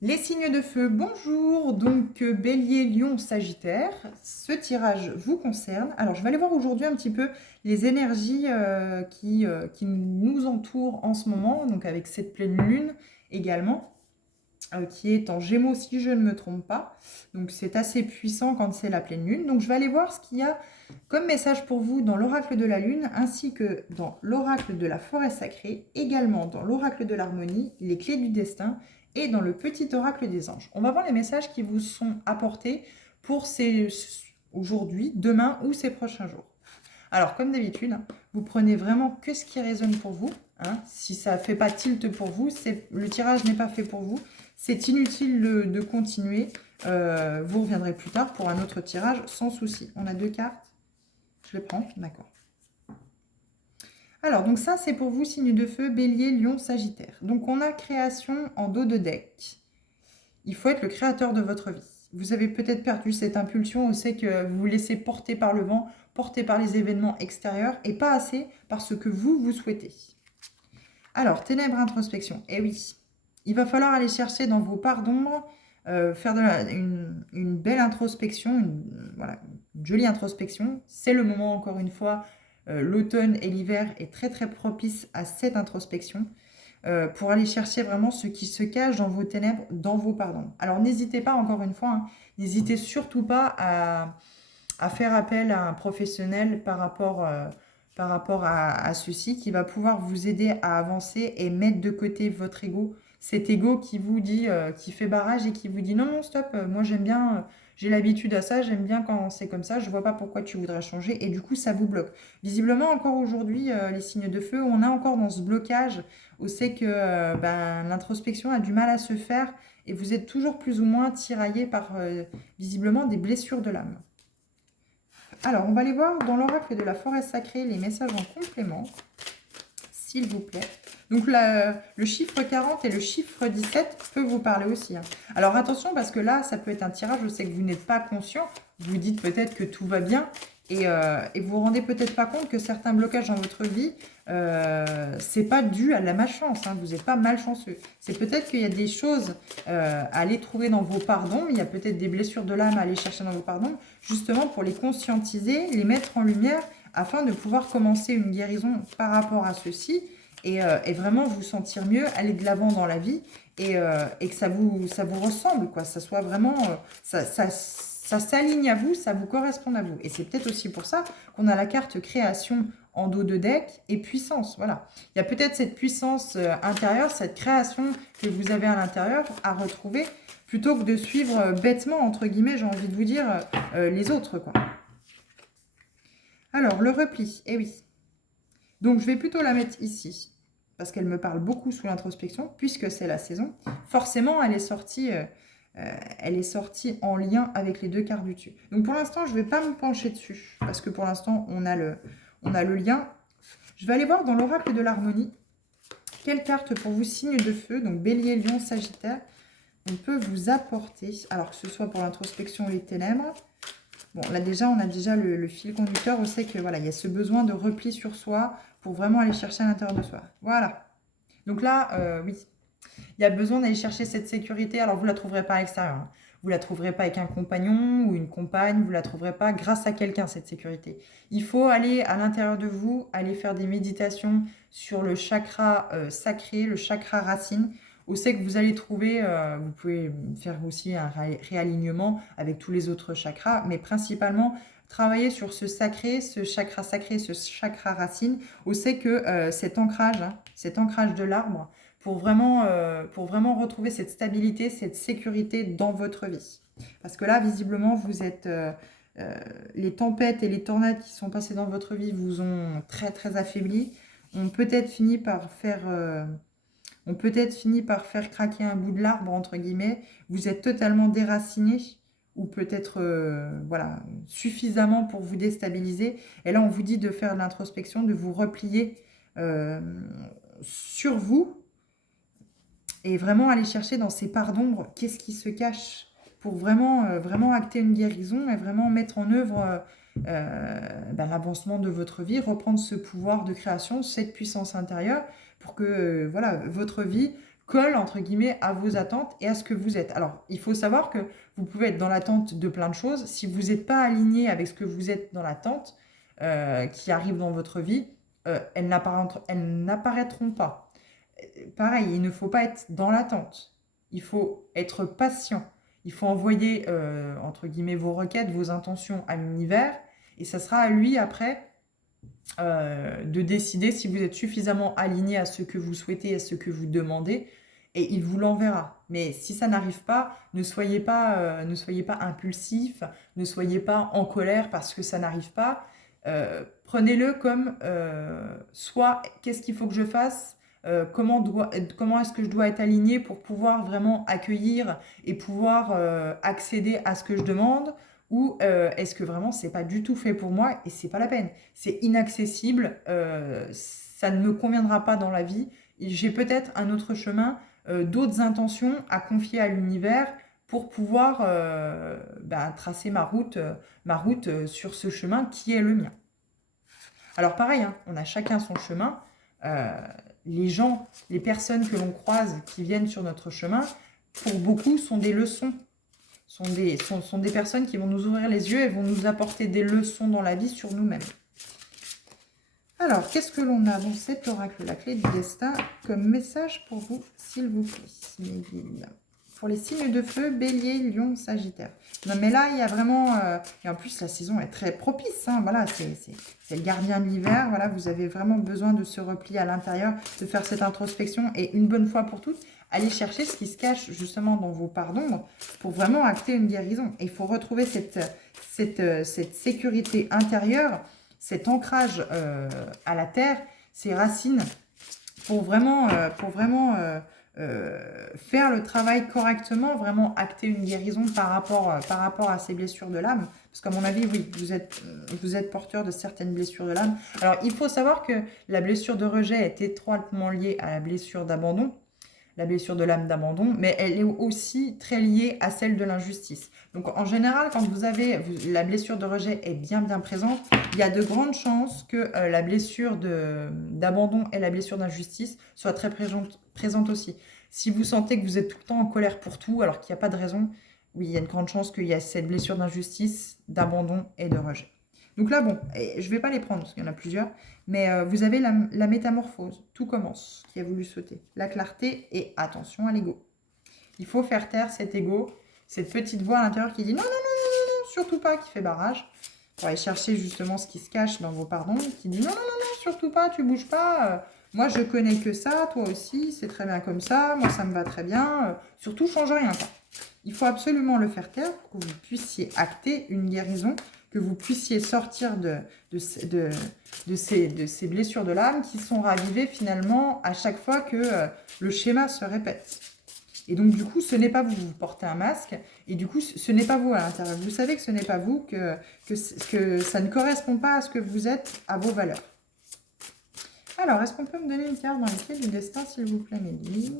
Les signes de feu, bonjour. Donc, Bélier, Lion, Sagittaire, ce tirage vous concerne. Alors, je vais aller voir aujourd'hui un petit peu les énergies qui nous entourent en ce moment, donc avec cette pleine lune également, qui est en Gémeaux si je ne me trompe pas. Donc, c'est assez puissant quand c'est la pleine lune. Donc, je vais aller voir ce qu'il y a comme message pour vous dans l'oracle de la lune, ainsi que dans l'oracle de la forêt sacrée, également dans l'oracle de l'harmonie, les clés du destin et dans le petit oracle des anges. On va voir les messages qui vous sont apportés pour aujourd'hui, demain ou ces prochains jours. Alors, comme d'habitude, vous prenez vraiment que ce qui résonne pour vous. Si ça ne fait pas tilt pour vous, le tirage n'est pas fait pour vous. C'est inutile de continuer. Vous reviendrez plus tard pour un autre tirage sans souci. On a 2 cartes. Je les prends, d'accord. Alors, donc ça, c'est pour vous, signe de feu, Bélier, Lion, Sagittaire. Donc, on a création en dos de deck. Il faut être le créateur de votre vie. Vous avez peut-être perdu cette impulsion, on sait que vous vous laissez porter par le vent, porter par les événements extérieurs et pas assez par ce que vous souhaitez. Alors, ténèbres, introspection. Eh oui, il va falloir aller chercher dans vos parts d'ombre, faire une belle introspection, une jolie introspection. C'est le moment, encore une fois, l'automne et l'hiver est très très propice à cette introspection. Pour aller chercher vraiment ce qui se cache dans vos ténèbres, dans vos pardons. Alors n'hésitez pas, encore une fois, n'hésitez surtout pas à faire appel à un professionnel par rapport à ceci, qui va pouvoir vous aider à avancer et mettre de côté votre ego. Cet ego qui vous dit, qui fait barrage et qui vous dit non, non, stop, moi j'aime bien, j'ai l'habitude à ça, j'aime bien quand c'est comme ça, je vois pas pourquoi tu voudrais changer, et du coup ça vous bloque. Visiblement, encore aujourd'hui, les signes de feu, on est encore dans ce blocage où c'est que l'introspection a du mal à se faire et vous êtes toujours plus ou moins tiraillé par visiblement des blessures de l'âme. Alors, on va aller voir dans l'oracle de la forêt sacrée les messages en complément, s'il vous plaît. Donc, le chiffre 40 et le chiffre 17 peuvent vous parler aussi. Alors, attention, parce que là, ça peut être un tirage, je sais que vous n'êtes pas conscient. Vous dites peut-être que tout va bien et vous vous rendez peut-être pas compte que certains blocages dans votre vie, c'est pas dû à la malchance. Vous n'êtes pas malchanceux. C'est peut-être qu'il y a des choses à aller trouver dans vos pardons. Il y a peut-être des blessures de l'âme à aller chercher dans vos pardons, justement pour les conscientiser, les mettre en lumière, afin de pouvoir commencer une guérison par rapport à ceci et vraiment vous sentir mieux, aller de l'avant dans la vie et que ça vous ressemble, quoi. Ça soit vraiment, ça s'aligne à vous, ça vous correspond à vous. Et c'est peut-être aussi pour ça qu'on a la carte création en dos de deck et puissance. Voilà. Il y a peut-être cette puissance intérieure, cette création que vous avez à l'intérieur à retrouver plutôt que de suivre bêtement, entre guillemets, j'ai envie de vous dire, les autres, quoi. Alors, le repli, eh oui. Donc, je vais plutôt la mettre ici, parce qu'elle me parle beaucoup sous l'introspection, puisque c'est la saison. Forcément, elle est sortie en lien avec les deux cartes du dessus. Donc, pour l'instant, je ne vais pas me pencher dessus, parce que pour l'instant, on a le lien. Je vais aller voir dans l'oracle de l'harmonie, quelle carte pour vous, signe de feu, donc Bélier, Lion, Sagittaire, on peut vous apporter, alors que ce soit pour l'introspection ou les ténèbres. Bon, là déjà, on a déjà le fil conducteur. On sait que voilà, il y a ce besoin de repli sur soi pour vraiment aller chercher à l'intérieur de soi. Voilà. Donc là, oui, il y a besoin d'aller chercher cette sécurité. Alors, vous ne la trouverez pas à l'extérieur. Vous ne la trouverez pas avec un compagnon ou une compagne. Vous ne la trouverez pas grâce à quelqu'un, cette sécurité. Il faut aller à l'intérieur de vous, aller faire des méditations sur le chakra sacré, le chakra racine. Où c'est que vous allez trouver, vous pouvez faire aussi un réalignement avec tous les autres chakras, mais principalement travailler sur ce sacré, ce chakra racine, où c'est que cet ancrage de l'arbre, pour vraiment retrouver cette stabilité, cette sécurité dans votre vie. Parce que là, visiblement, vous êtes... les tempêtes et les tornades qui sont passées dans votre vie vous ont très très affaibli, ont peut-être fini par faire... craquer un bout de l'arbre, entre guillemets. Vous êtes totalement déraciné ou peut-être voilà, suffisamment pour vous déstabiliser. Et là, on vous dit de faire de l'introspection, de vous replier euh, sur vous et vraiment aller chercher dans ces parts d'ombre qu'est-ce qui se cache pour vraiment, vraiment acter une guérison et vraiment mettre en œuvre l'avancement de votre vie, reprendre ce pouvoir de création, cette puissance intérieure pour que voilà, votre vie colle, entre guillemets, à vos attentes et à ce que vous êtes. Alors, il faut savoir que vous pouvez être dans l'attente de plein de choses. Si vous n'êtes pas aligné avec ce que vous êtes dans l'attente qui arrive dans votre vie, elles n'apparaîtront pas. Pareil, il ne faut pas être dans l'attente. Il faut être patient. Il faut envoyer, entre guillemets, vos requêtes, vos intentions à l'univers. Et ça sera à lui, après, de décider si vous êtes suffisamment aligné à ce que vous souhaitez, à ce que vous demandez. Et il vous l'enverra. Mais si ça n'arrive pas, ne soyez pas impulsif, ne soyez pas en colère parce que ça n'arrive pas. Prenez-le comme soit qu'est-ce qu'il faut que je fasse, comment est-ce que je dois être aligné pour pouvoir vraiment accueillir et pouvoir accéder à ce que je demande, ou est-ce que vraiment c'est pas du tout fait pour moi et c'est pas la peine, c'est inaccessible, ça ne me conviendra pas dans la vie, j'ai peut-être un autre chemin, d'autres intentions à confier à l'univers pour pouvoir tracer ma route sur ce chemin qui est le mien. Alors pareil, hein, on a chacun son chemin. Les gens, les personnes que l'on croise qui viennent sur notre chemin, pour beaucoup, sont des leçons. Sont des personnes qui vont nous ouvrir les yeux et vont nous apporter des leçons dans la vie sur nous-mêmes. Alors, qu'est-ce que l'on a dans cet oracle, la clé du destin, comme message pour vous, s'il vous plaît, mes villes? Pour les signes de feu, Bélier, Lion, Sagittaire. Non, mais là, il y a vraiment... et en plus, la saison est très propice. Hein, voilà, c'est le gardien de l'hiver. Voilà, vous avez vraiment besoin de se replier à l'intérieur, de faire cette introspection. Et une bonne fois pour toutes, aller chercher ce qui se cache justement dans vos parts d'ombre pour vraiment acter une guérison. Et il faut retrouver cette sécurité intérieure, cet ancrage à la terre, ces racines, pour vraiment faire le travail correctement, vraiment acter une guérison par rapport à ces blessures de l'âme. Parce qu'à mon avis, oui, vous êtes porteur de certaines blessures de l'âme. Alors, il faut savoir que la blessure de rejet est étroitement liée à la blessure d'abandon, la blessure de l'âme d'abandon, mais elle est aussi très liée à celle de l'injustice. Donc en général, quand la blessure de rejet est bien présente, il y a de grandes chances que la blessure d'abandon et la blessure d'injustice soient très présentes aussi. Si vous sentez que vous êtes tout le temps en colère pour tout, alors qu'il n'y a pas de raison, oui, il y a une grande chance qu'il y a cette blessure d'injustice, d'abandon et de rejet. Donc là, bon, je ne vais pas les prendre parce qu'il y en a plusieurs, mais vous avez la métamorphose, tout commence, qui a voulu sauter. La clarté et attention à l'ego. Il faut faire taire cet ego, cette petite voix à l'intérieur qui dit non, non, non, non, non, surtout pas, qui fait barrage, pour aller chercher justement ce qui se cache dans vos pardons, qui dit non, non, non, non, surtout pas, tu bouges pas, moi je connais que ça, toi aussi, c'est très bien comme ça, moi ça me va très bien, surtout change rien, quoi. Il faut absolument le faire taire pour que vous puissiez acter une guérison, que vous puissiez sortir de ces blessures de l'âme qui sont ravivées finalement à chaque fois que le schéma se répète. Et donc du coup, ce n'est pas vous, vous portez un masque, et du coup, ce n'est pas vous à l'intérieur. Vous savez que ce n'est pas vous, que ça ne correspond pas à ce que vous êtes, à vos valeurs. Alors, est-ce qu'on peut me donner une carte dans les clés du destin, s'il vous plaît, Méline,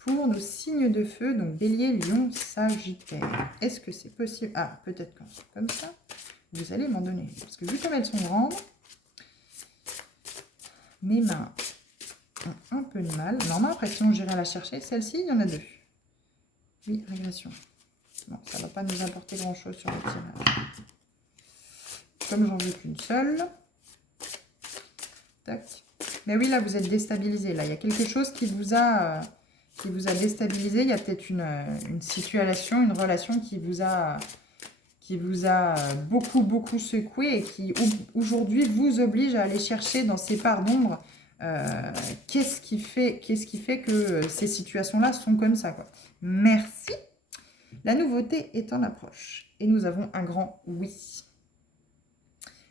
pour nos signes de feu, donc Bélier, Lion, Sagittaire. Est-ce que c'est possible? Ah, peut-être comme ça, vous allez m'en donner. Parce que vu comme elles sont grandes, mes mains ont un peu de mal. Normalement, après, sinon j'irai la chercher. Celle-ci, il y en a deux. Oui, régression. Bon, ça ne va pas nous apporter grand-chose sur le tirage. Comme j'en veux qu'une seule. Tac. Mais oui, là, vous êtes déstabilisé. Là, il y a quelque chose qui vous a déstabilisé. Il y a peut-être une situation, une relation qui vous a beaucoup secoué et qui aujourd'hui vous oblige à aller chercher dans ces parts d'ombre qu'est-ce qui fait que ces situations-là sont comme ça, quoi. Merci. La nouveauté est en approche et nous avons un grand oui.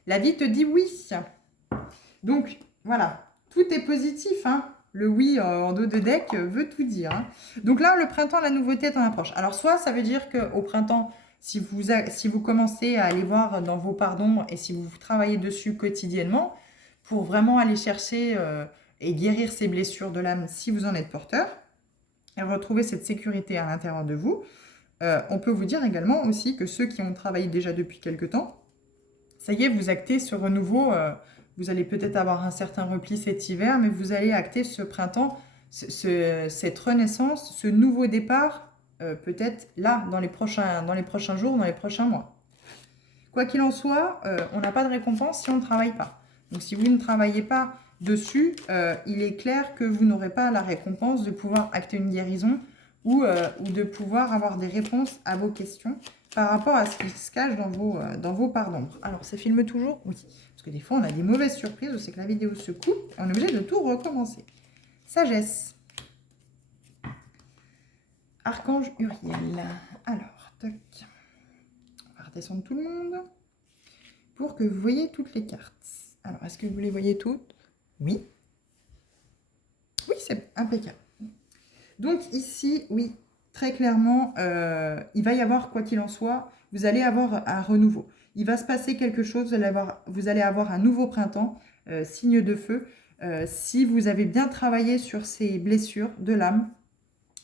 La vie te dit oui. Donc voilà, tout est positif, hein. Le oui en dos de deck veut tout dire, hein. Donc là, le printemps, la nouveauté est en approche. Alors soit ça veut dire qu'au printemps, si vous commencez à aller voir dans vos parts d'ombre et si vous travaillez dessus quotidiennement pour vraiment aller chercher et guérir ces blessures de l'âme si vous en êtes porteur et retrouver cette sécurité à l'intérieur de vous, on peut vous dire également aussi que ceux qui ont travaillé déjà depuis quelque temps, ça y est, vous actez ce renouveau. Vous allez peut-être avoir un certain repli cet hiver, mais vous allez acter ce printemps cette renaissance, ce nouveau départ, peut-être là, dans les prochains jours, dans les prochains mois. Quoi qu'il en soit, on n'a pas de récompense si on ne travaille pas. Donc si vous ne travaillez pas dessus, il est clair que vous n'aurez pas la récompense de pouvoir acter une guérison ou de pouvoir avoir des réponses à vos questions par rapport à ce qui se cache dans vos parts d'ombre. Alors, ça filme toujours? Oui. Parce que des fois, on a des mauvaises surprises, c'est que la vidéo se coupe et on est obligé de tout recommencer. Sagesse. Archange Uriel. Alors, toc. On va redescendre tout le monde pour que vous voyez toutes les cartes. Alors, est-ce que vous les voyez toutes? Oui. Oui, c'est impeccable. Donc ici, oui, très clairement, il va y avoir, quoi qu'il en soit, vous allez avoir un renouveau. Il va se passer quelque chose, vous allez avoir un nouveau printemps, signe de feu. Si vous avez bien travaillé sur ces blessures de l'âme,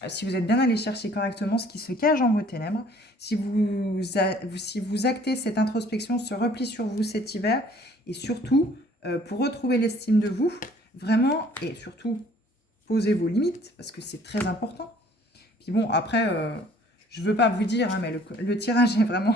si vous êtes bien allé chercher correctement ce qui se cache en vos ténèbres, si vous actez cette introspection, ce repli sur vous cet hiver, et surtout, pour retrouver l'estime de vous, vraiment, et surtout, posez vos limites, parce que c'est très important. Puis bon, après, je ne veux pas vous dire, hein, mais le tirage est vraiment...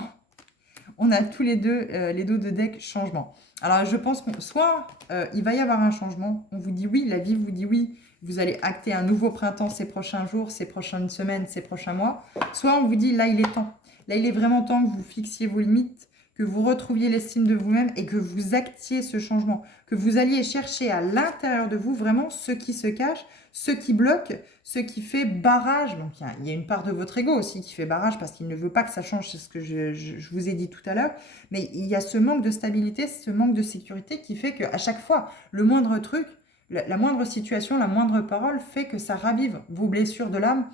On a tous les deux les dos de deck changement. Alors, je pense que soit il va y avoir un changement, on vous dit oui, la vie vous dit oui, vous allez acter un nouveau printemps ces prochains jours, ces prochaines semaines, ces prochains mois. Soit on vous dit là, il est temps. Là, il est vraiment temps que vous fixiez vos limites, que vous retrouviez l'estime de vous-même et que vous actiez ce changement. Que vous alliez chercher à l'intérieur de vous vraiment ce qui se cache, ce qui bloque, ce qui fait barrage. Donc, il y a une part de votre ego aussi qui fait barrage parce qu'il ne veut pas que ça change, c'est ce que je vous ai dit tout à l'heure. Mais il y a ce manque de stabilité, ce manque de sécurité qui fait qu'à chaque fois, le moindre truc, la moindre situation, la moindre parole fait que ça ravive vos blessures de l'âme,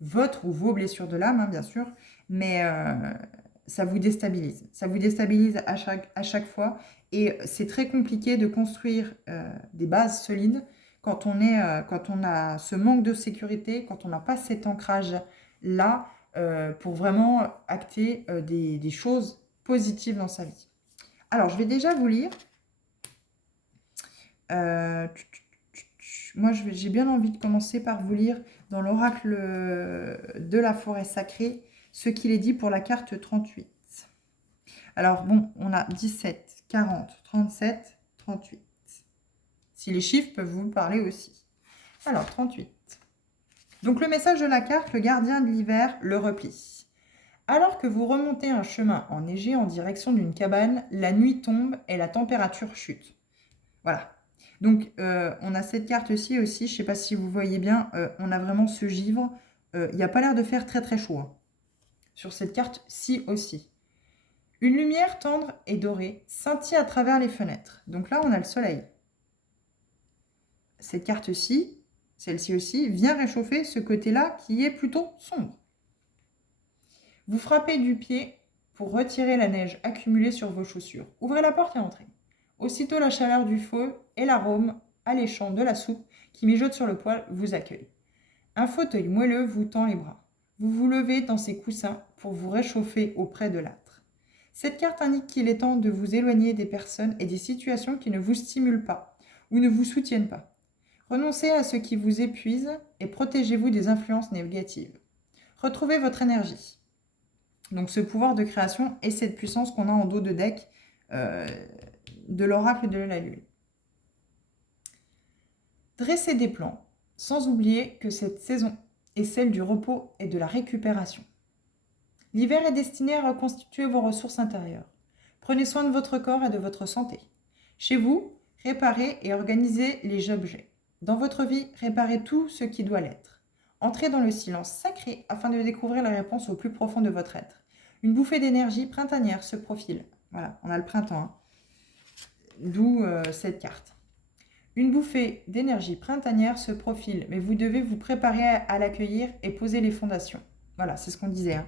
votre ou vos blessures de l'âme, hein, bien sûr, mais ça vous déstabilise. Ça vous déstabilise à chaque fois et c'est très compliqué de construire des bases solides quand on a ce manque de sécurité, quand on n'a pas cet ancrage-là pour vraiment acter des choses positives dans sa vie. Alors, je vais déjà vous lire. Moi, j'ai bien envie de commencer par vous lire dans l'oracle de la forêt sacrée ce qu'il est dit pour la carte 38. Alors, bon, on a 17, 40, 37, 38. Si les chiffres peuvent vous parler aussi. Alors, 38. Donc, le message de la carte, le gardien de l'hiver, le repli. Alors que vous remontez un chemin enneigé en direction d'une cabane, la nuit tombe et la température chute. Voilà. Donc, on a cette carte-ci aussi, je ne sais pas si vous voyez bien, on a vraiment ce givre. Il n'y a pas l'air de faire très très chaud. Hein. Sur cette carte-ci aussi. Une lumière tendre et dorée scintille à travers les fenêtres. Donc là, on a le soleil. Cette carte-ci, celle-ci aussi, vient réchauffer ce côté-là qui est plutôt sombre. Vous frappez du pied pour retirer la neige accumulée sur vos chaussures. Ouvrez la porte et entrez. Aussitôt, la chaleur du feu et l'arôme alléchant de la soupe qui mijote sur le poêle vous accueillent. Un fauteuil moelleux vous tend les bras. Vous vous levez dans ces coussins pour vous réchauffer auprès de l'âtre. Cette carte indique qu'il est temps de vous éloigner des personnes et des situations qui ne vous stimulent pas ou ne vous soutiennent pas. Renoncez à ce qui vous épuise et protégez-vous des influences négatives. Retrouvez votre énergie. Donc ce pouvoir de création et cette puissance qu'on a en dos de deck de l'oracle de la lune. Dressez des plans, sans oublier que cette saison est celle du repos et de la récupération. L'hiver est destiné à reconstituer vos ressources intérieures. Prenez soin de votre corps et de votre santé. Chez vous, réparez et organisez les objets. Dans votre vie, réparez tout ce qui doit l'être. Entrez dans le silence sacré afin de découvrir la réponse au plus profond de votre être. Une bouffée d'énergie printanière se profile. Voilà, on a le printemps, hein. D'où cette carte. Une bouffée d'énergie printanière se profile, mais vous devez vous préparer à l'accueillir et poser les fondations. Voilà, c'est ce qu'on disait. Hein.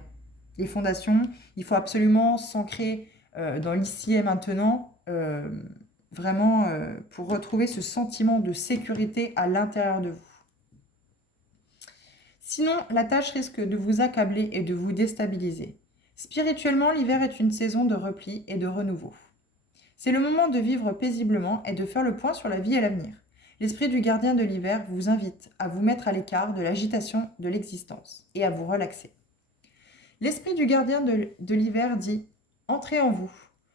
Les fondations, il faut absolument s'ancrer dans l'ici et maintenant, vraiment pour retrouver ce sentiment de sécurité à l'intérieur de vous. Sinon, la tâche risque de vous accabler et de vous déstabiliser. Spirituellement, l'hiver est une saison de repli et de renouveau. C'est le moment de vivre paisiblement et de faire le point sur la vie et l'avenir. L'esprit du gardien de l'hiver vous invite à vous mettre à l'écart de l'agitation de l'existence et à vous relaxer. L'esprit du gardien de l'hiver dit « Entrez en vous,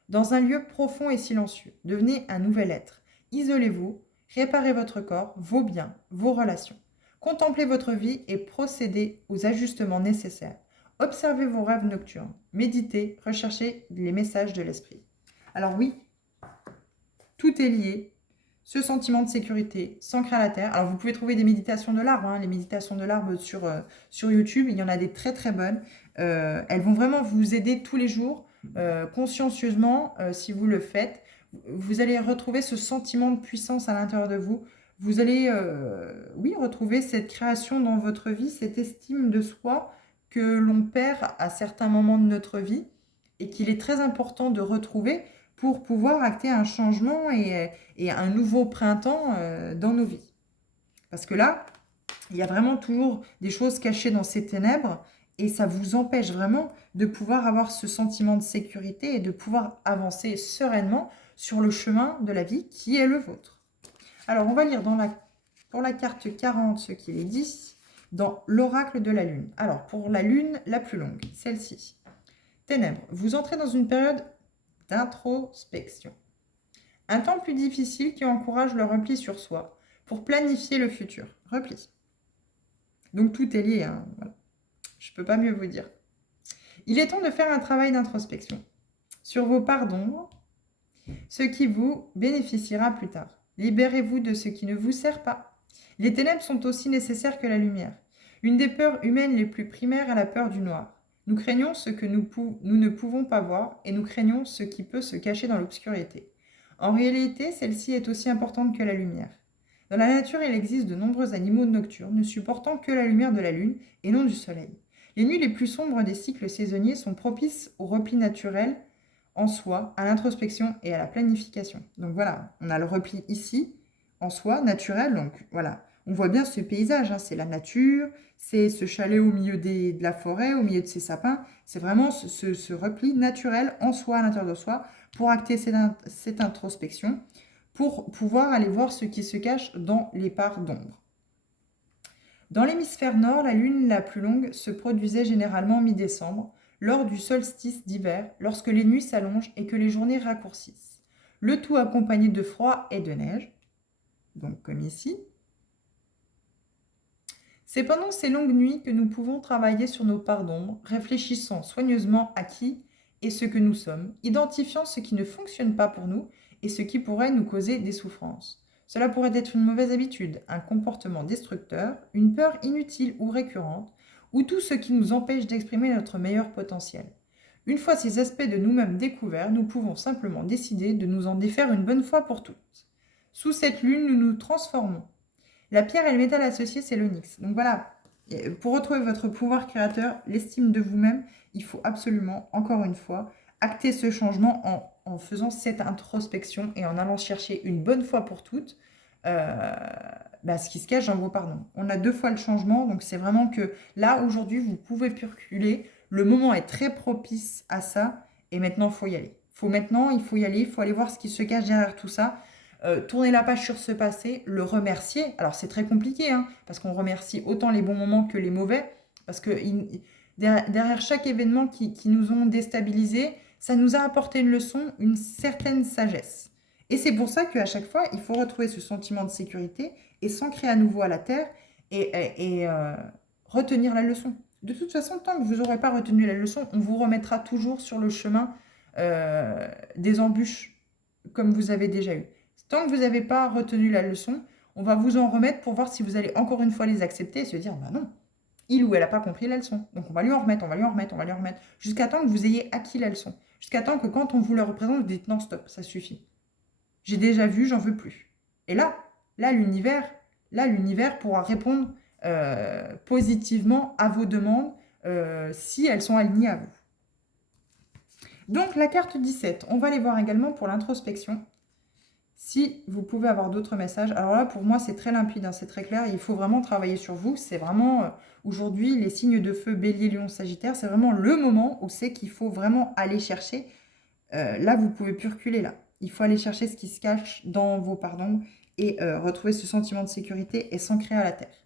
dans un lieu profond et silencieux, devenez un nouvel être, isolez-vous, réparez votre corps, vos biens, vos relations. Contemplez votre vie et procédez aux ajustements nécessaires. Observez vos rêves nocturnes, méditez, recherchez les messages de l'esprit. » Alors oui, tout est lié. Ce sentiment de sécurité, s'ancrer à la terre. Alors vous pouvez trouver des méditations de l'arbre, hein, les méditations de l'arbre sur YouTube, il y en a des très très bonnes. Elles vont vraiment vous aider tous les jours, consciencieusement, si vous le faites. Vous allez retrouver ce sentiment de puissance à l'intérieur de vous. Vous allez, oui, retrouver cette création dans votre vie, cette estime de soi que l'on perd à certains moments de notre vie et qu'il est très important de retrouver pour pouvoir acter un changement et un nouveau printemps dans nos vies. Parce que là, il y a vraiment toujours des choses cachées dans ces ténèbres et ça vous empêche vraiment de pouvoir avoir ce sentiment de sécurité et de pouvoir avancer sereinement sur le chemin de la vie qui est le vôtre. Alors, on va lire pour la carte 40 ce qu'il est dit dans l'oracle de la lune. Alors, pour la lune la plus longue, celle-ci. Ténèbres, vous entrez dans une période d'introspection. Un temps plus difficile qui encourage le repli sur soi pour planifier le futur. Repli. Donc tout est lié, hein. Voilà. Je ne peux pas mieux vous dire. Il est temps de faire un travail d'introspection sur vos parts d'ombre, ce qui vous bénéficiera plus tard. Libérez-vous de ce qui ne vous sert pas. Les ténèbres sont aussi nécessaires que la lumière. Une des peurs humaines les plus primaires est la peur du noir. Nous craignons ce que nous ne pouvons pas voir et nous craignons ce qui peut se cacher dans l'obscurité. En réalité, celle-ci est aussi importante que la lumière. Dans la nature, il existe de nombreux animaux nocturnes ne supportant que la lumière de la lune et non du soleil. Les nuits les plus sombres des cycles saisonniers sont propices au repli naturel en soi, à l'introspection et à la planification. Donc voilà, on a le repli ici, en soi, naturel. Donc voilà, on voit bien ce paysage, hein, c'est la nature, c'est ce chalet au milieu de la forêt, au milieu de ces sapins. C'est vraiment ce repli naturel en soi, à l'intérieur de soi, pour acter cette introspection, pour pouvoir aller voir ce qui se cache dans les parts d'ombre. Dans l'hémisphère nord, la lune la plus longue se produisait généralement mi-décembre, lors du solstice d'hiver, lorsque les nuits s'allongent et que les journées raccourcissent. Le tout accompagné de froid et de neige, donc comme ici. C'est pendant ces longues nuits que nous pouvons travailler sur nos parts d'ombre, réfléchissant soigneusement à qui et ce que nous sommes, identifiant ce qui ne fonctionne pas pour nous et ce qui pourrait nous causer des souffrances. Cela pourrait être une mauvaise habitude, un comportement destructeur, une peur inutile ou récurrente, ou tout ce qui nous empêche d'exprimer notre meilleur potentiel. Une fois ces aspects de nous-mêmes découverts, nous pouvons simplement décider de nous en défaire une bonne fois pour toutes. Sous cette lune, nous nous transformons. La pierre et le métal associé, c'est l'onyx. Donc voilà, pour retrouver votre pouvoir créateur, l'estime de vous-même, il faut absolument, encore une fois, acter ce changement en faisant cette introspection et en allant chercher une bonne fois pour toutes ce qui se cache dans vos pardons. On a 2 fois le changement, donc c'est vraiment que là, aujourd'hui, vous pouvez reculer. Le moment est très propice à ça et maintenant, il faut y aller. Il faut y aller, il faut aller voir ce qui se cache derrière tout ça. Tourner la page sur ce passé, le remercier. Alors c'est très compliqué, hein, parce qu'on remercie autant les bons moments que les mauvais, parce que derrière chaque événement qui nous ont déstabilisés, ça nous a apporté une leçon, une certaine sagesse. Et c'est pour ça qu'à chaque fois, il faut retrouver ce sentiment de sécurité et s'ancrer à nouveau à la terre et retenir la leçon. De toute façon, tant que vous n'aurez pas retenu la leçon, on vous remettra toujours sur le chemin des embûches, comme vous avez déjà eu. Tant que vous n'avez pas retenu la leçon, on va vous en remettre pour voir si vous allez encore une fois les accepter et se dire, bah non, il ou elle n'a pas compris la leçon. Donc on va lui en remettre, jusqu'à temps que vous ayez acquis la leçon. Jusqu'à temps que quand on vous le représente, vous dites, non, stop, ça suffit. J'ai déjà vu, j'en veux plus. Et là l'univers pourra répondre positivement à vos demandes si elles sont alignées à vous. Donc la carte 17, on va aller voir également pour l'introspection. Si vous pouvez avoir d'autres messages, alors là pour moi c'est très limpide, hein, c'est très clair, il faut vraiment travailler sur vous. C'est vraiment aujourd'hui les signes de feu, bélier, lion, sagittaire, c'est vraiment le moment où c'est qu'il faut vraiment aller chercher. Là vous pouvez plus reculer là. Il faut aller chercher ce qui se cache dans vos pardons et retrouver ce sentiment de sécurité et s'ancrer à la terre.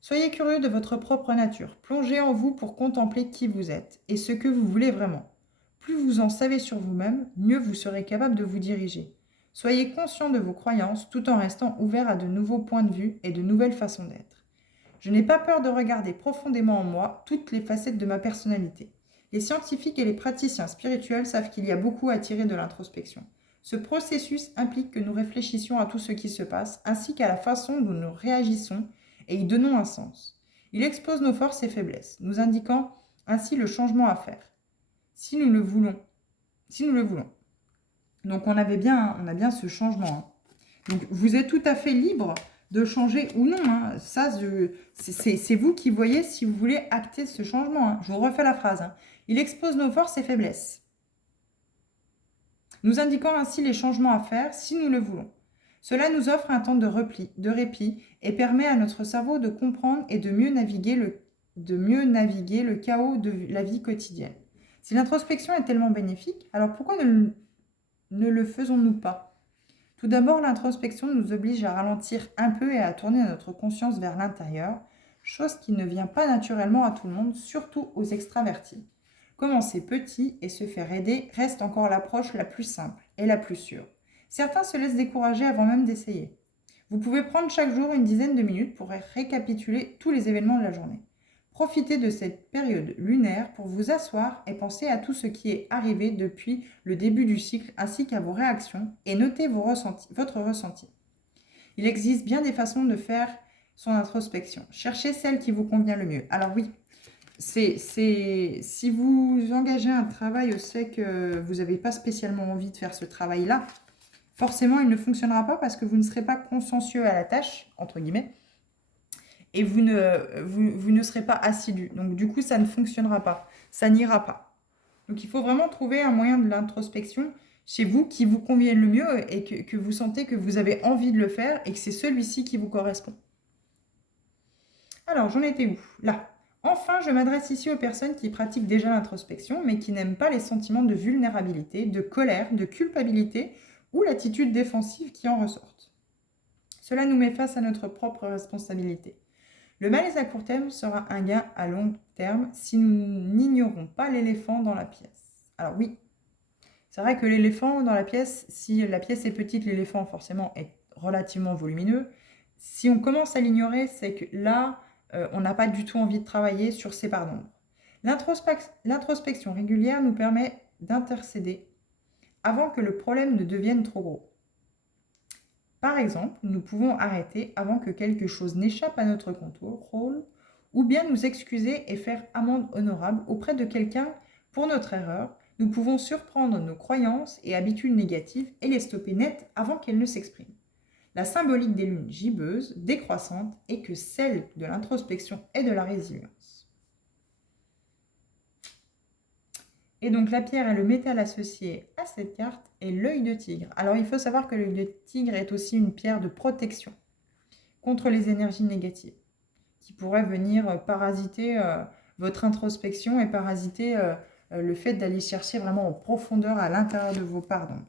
Soyez curieux de votre propre nature. Plongez en vous pour contempler qui vous êtes et ce que vous voulez vraiment. Plus vous en savez sur vous-même, mieux vous serez capable de vous diriger. Soyez conscient de vos croyances tout en restant ouvert à de nouveaux points de vue et de nouvelles façons d'être. Je n'ai pas peur de regarder profondément en moi toutes les facettes de ma personnalité. Les scientifiques et les praticiens spirituels savent qu'il y a beaucoup à tirer de l'introspection. Ce processus implique que nous réfléchissions à tout ce qui se passe, ainsi qu'à la façon dont nous réagissons et y donnons un sens. Il expose nos forces et faiblesses, nous indiquant ainsi le changement à faire, si nous le voulons. Si nous le voulons. Donc on a bien ce changement. Hein. Donc vous êtes tout à fait libre de changer ou non. Hein. Ça, c'est vous qui voyez si vous voulez acter ce changement. Hein. Je vous refais la phrase. Hein. Il expose nos forces et faiblesses, nous indiquant ainsi les changements à faire si nous le voulons. Cela nous offre un temps de repli, de répit et permet à notre cerveau de comprendre et de mieux naviguer le chaos de la vie quotidienne. Si l'introspection est tellement bénéfique, alors pourquoi ne le faisons-nous pas ? Tout d'abord, l'introspection nous oblige à ralentir un peu et à tourner notre conscience vers l'intérieur, chose qui ne vient pas naturellement à tout le monde, surtout aux extravertis. Commencer petit et se faire aider reste encore l'approche la plus simple et la plus sûre. Certains se laissent décourager avant même d'essayer. Vous pouvez prendre chaque jour une dizaine de minutes pour récapituler tous les événements de la journée. Profitez de cette période lunaire pour vous asseoir et penser à tout ce qui est arrivé depuis le début du cycle ainsi qu'à vos réactions et notez votre ressenti. Il existe bien des façons de faire son introspection. Cherchez celle qui vous convient le mieux. Alors oui, si vous engagez un travail au sait que vous n'avez pas spécialement envie de faire ce travail-là, forcément il ne fonctionnera pas parce que vous ne serez pas consciencieux à la tâche, entre guillemets, et vous ne serez pas assidu. Donc du coup, ça ne fonctionnera pas, ça n'ira pas. Donc il faut vraiment trouver un moyen de l'introspection chez vous qui vous convienne le mieux et que vous sentez que vous avez envie de le faire et que c'est celui-ci qui vous correspond. Alors, j'en étais où ? Là. Enfin, je m'adresse ici aux personnes qui pratiquent déjà l'introspection, mais qui n'aiment pas les sentiments de vulnérabilité, de colère, de culpabilité ou l'attitude défensive qui en ressortent. Cela nous met face à notre propre responsabilité. Le malaise à court terme sera un gain à long terme si nous n'ignorons pas l'éléphant dans la pièce. Alors oui, c'est vrai que l'éléphant dans la pièce, si la pièce est petite, l'éléphant forcément est relativement volumineux. Si on commence à l'ignorer, c'est que là, on n'a pas du tout envie de travailler sur ces parts d'ombre. L'introspection régulière nous permet d'intercéder avant que le problème ne devienne trop gros. Par exemple, nous pouvons arrêter avant que quelque chose n'échappe à notre contrôle, ou bien nous excuser et faire amende honorable auprès de quelqu'un pour notre erreur. Nous pouvons surprendre nos croyances et habitudes négatives et les stopper net avant qu'elles ne s'expriment. La symbolique des lunes gibbeuses, décroissantes, est que celle de l'introspection et de la résilience. Et donc la pierre et le métal associé à cette carte est l'œil de tigre. Alors il faut savoir que l'œil de tigre est aussi une pierre de protection contre les énergies négatives qui pourraient venir parasiter votre introspection et parasiter le fait d'aller chercher vraiment en profondeur à l'intérieur de vos parts d'ombre.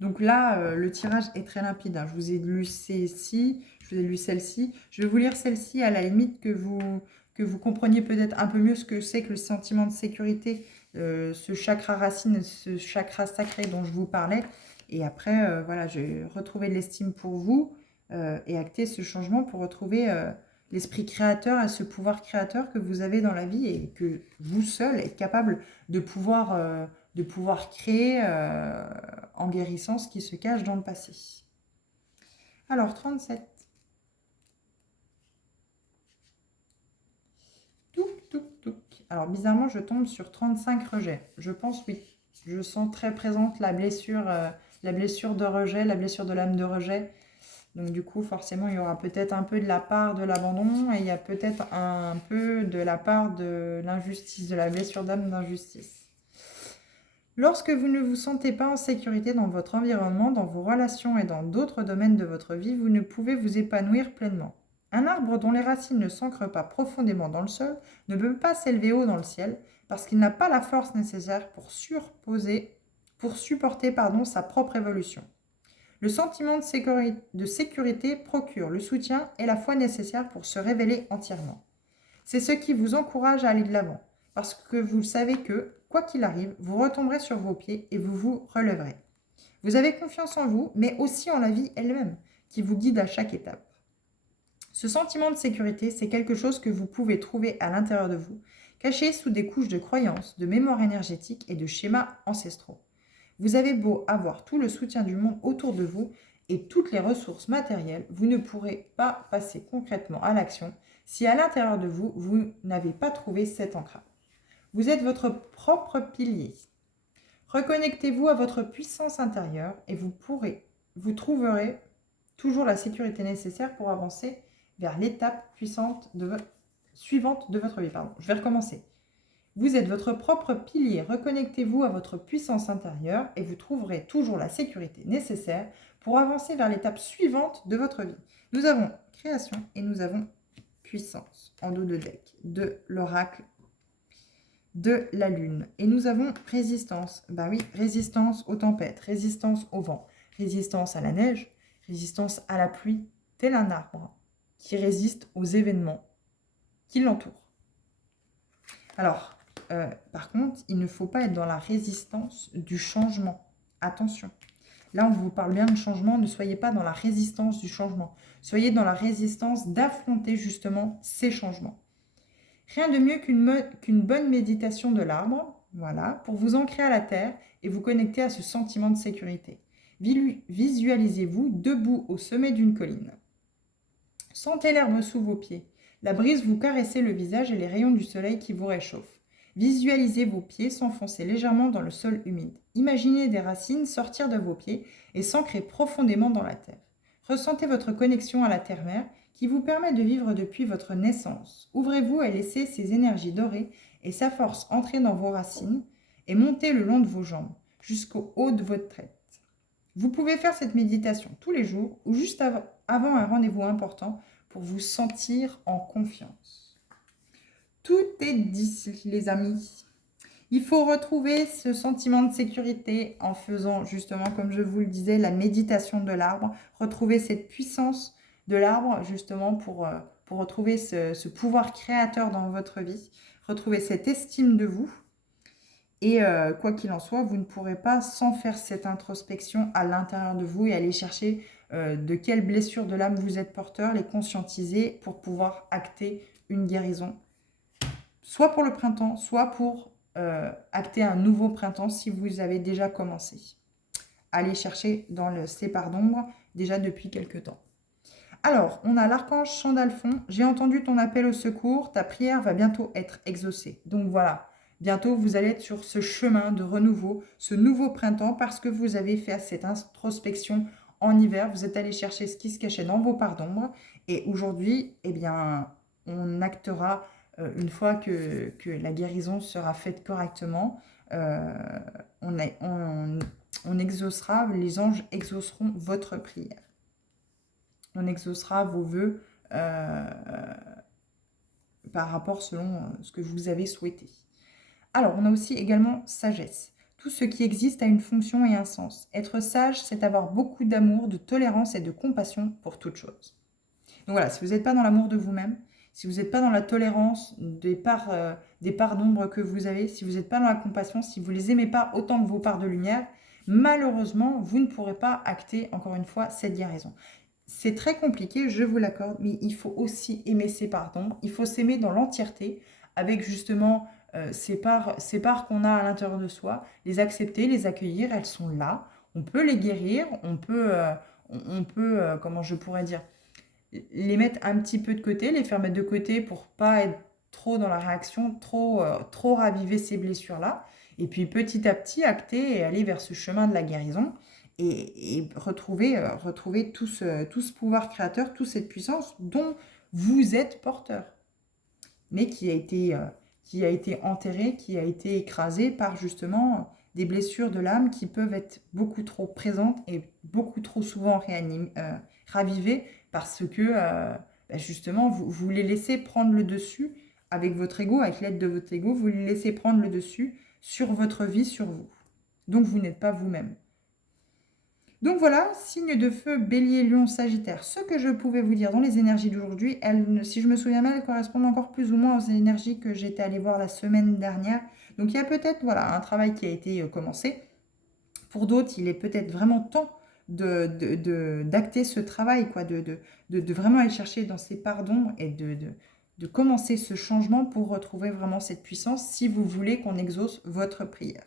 Donc là, le tirage est très limpide. Hein. Je vous ai lu celle-ci, je vous ai lu celle-ci. Je vais vous lire celle-ci à la limite que vous compreniez peut-être un peu mieux ce que c'est que le sentiment de sécurité, ce chakra racine, ce chakra sacré dont je vous parlais. Et après, voilà, j'ai retrouvé de l'estime pour vous et acté ce changement pour retrouver l'esprit créateur et ce pouvoir créateur que vous avez dans la vie et que vous seul êtes capable de pouvoir créer en guérissant ce qui se cache dans le passé. Alors, 37. Alors, bizarrement, je tombe sur 35 rejets. Je pense, oui. Je sens très présente la blessure de rejet, la blessure de l'âme de rejet. Donc, du coup, forcément, il y aura peut-être un peu de la part de l'abandon et il y a peut-être un peu de la part de l'injustice, de la blessure d'âme d'injustice. Lorsque vous ne vous sentez pas en sécurité dans votre environnement, dans vos relations et dans d'autres domaines de votre vie, vous ne pouvez vous épanouir pleinement. Un arbre dont les racines ne s'ancrent pas profondément dans le sol ne peut pas s'élever haut dans le ciel parce qu'il n'a pas la force nécessaire pour supporter sa propre évolution. Le sentiment de sécurité procure le soutien et la foi nécessaires pour se révéler entièrement. C'est ce qui vous encourage à aller de l'avant, parce que vous savez que, quoi qu'il arrive, vous retomberez sur vos pieds et vous vous relèverez. Vous avez confiance en vous, mais aussi en la vie elle-même, qui vous guide à chaque étape. Ce sentiment de sécurité, c'est quelque chose que vous pouvez trouver à l'intérieur de vous, caché sous des couches de croyances, de mémoire énergétique et de schémas ancestraux. Vous avez beau avoir tout le soutien du monde autour de vous et toutes les ressources matérielles, vous ne pourrez pas passer concrètement à l'action si à l'intérieur de vous, vous n'avez pas trouvé cet ancrage. Vous êtes votre propre pilier. Reconnectez-vous à votre puissance intérieure et vous trouverez toujours la sécurité nécessaire pour avancer vers l'étape suivante de votre vie. Je vais recommencer. Vous êtes votre propre pilier. Reconnectez-vous à votre puissance intérieure et vous trouverez toujours la sécurité nécessaire pour avancer vers l'étape suivante de votre vie. Nous avons création et nous avons puissance en dos de deck de l'oracle de la lune. Et nous avons résistance. Bah oui, résistance aux tempêtes, résistance au vent, résistance à la neige, résistance à la pluie, tel un arbre qui résiste aux événements qui l'entourent. Alors, par contre, il ne faut pas être dans la résistance du changement. Attention. Là, on vous parle bien de changement. Ne soyez pas dans la résistance du changement. Soyez dans la résistance d'affronter justement ces changements. Rien de mieux qu'une bonne méditation de l'arbre, voilà, pour vous ancrer à la terre et vous connecter à ce sentiment de sécurité. Visualisez-vous debout au sommet d'une colline. Sentez l'herbe sous vos pieds, la brise vous caresser le visage et les rayons du soleil qui vous réchauffent. Visualisez vos pieds s'enfoncer légèrement dans le sol humide. Imaginez des racines sortir de vos pieds et s'ancrer profondément dans la terre. Ressentez votre connexion à la terre-mère qui vous permet de vivre depuis votre naissance. Ouvrez-vous et laissez ces énergies dorées et sa force entrer dans vos racines et monter le long de vos jambes, jusqu'au haut de votre tête. Vous pouvez faire cette méditation tous les jours ou juste avant un rendez-vous important pour vous sentir en confiance. Tout est dit, les amis. Il faut retrouver ce sentiment de sécurité en faisant justement, comme je vous le disais, la méditation de l'arbre. Retrouver cette puissance de l'arbre justement pour retrouver ce pouvoir créateur dans votre vie. Retrouver cette estime de vous. Et quoi qu'il en soit, vous ne pourrez pas, sans faire cette introspection à l'intérieur de vous et aller chercher de quelles blessures de l'âme vous êtes porteur, les conscientiser pour pouvoir acter une guérison. Soit pour le printemps, soit pour acter un nouveau printemps si vous avez déjà commencé. Allez chercher dans ces parts d'ombre déjà depuis quelque temps. Alors, on a l'archange Chandalphon. J'ai entendu ton appel au secours. Ta prière va bientôt être exaucée. Donc voilà. Bientôt, vous allez être sur ce chemin de renouveau, ce nouveau printemps, parce que vous avez fait cette introspection en hiver. Vous êtes allé chercher ce qui se cachait dans vos parts d'ombre. Et aujourd'hui, eh bien, on actera, une fois que la guérison sera faite correctement, on exaucera, les anges exauceront votre prière. On exaucera vos vœux par rapport selon ce que vous avez souhaité. Alors, on a aussi également sagesse. Tout ce qui existe a une fonction et un sens. Être sage, c'est avoir beaucoup d'amour, de tolérance et de compassion pour toute chose. Donc voilà, si vous n'êtes pas dans l'amour de vous-même, si vous n'êtes pas dans la tolérance des parts d'ombre que vous avez, si vous n'êtes pas dans la compassion, si vous ne les aimez pas autant que vos parts de lumière, malheureusement, vous ne pourrez pas acter, encore une fois, cette guérison. C'est très compliqué, je vous l'accorde, mais il faut aussi aimer ces parts d'ombre. Il faut s'aimer dans l'entièreté, avec justement ces parts qu'on a à l'intérieur de soi, les accepter, les accueillir, elles sont là. On peut les guérir, on peut comment je pourrais dire, les mettre un petit peu de côté, les faire mettre de côté pour pas être trop dans la réaction, trop raviver ces blessures-là. Et puis petit à petit, acter et aller vers ce chemin de la guérison et retrouver tout ce pouvoir créateur, toute cette puissance dont vous êtes porteur, mais qui a été enterré, qui a été écrasé par justement des blessures de l'âme qui peuvent être beaucoup trop présentes et beaucoup trop souvent ravivées parce que justement vous les laissez prendre le dessus avec votre ego, avec l'aide de votre ego, vous les laissez prendre le dessus sur votre vie, sur vous. Donc vous n'êtes pas vous-même. Donc voilà, signe de feu, bélier, lion, sagittaire. Ce que je pouvais vous dire dans les énergies d'aujourd'hui, si je me souviens bien, elles correspondent encore plus ou moins aux énergies que j'étais allée voir la semaine dernière. Donc il y a peut-être voilà, un travail qui a été commencé. Pour d'autres, il est peut-être vraiment temps d'acter ce travail, quoi, de vraiment aller chercher dans ces parts d'ombre et de commencer ce changement pour retrouver vraiment cette puissance si vous voulez qu'on exauce votre prière.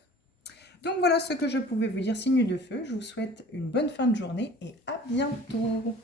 Donc voilà ce que je pouvais vous dire, signe de feu. Je vous souhaite une bonne fin de journée et à bientôt.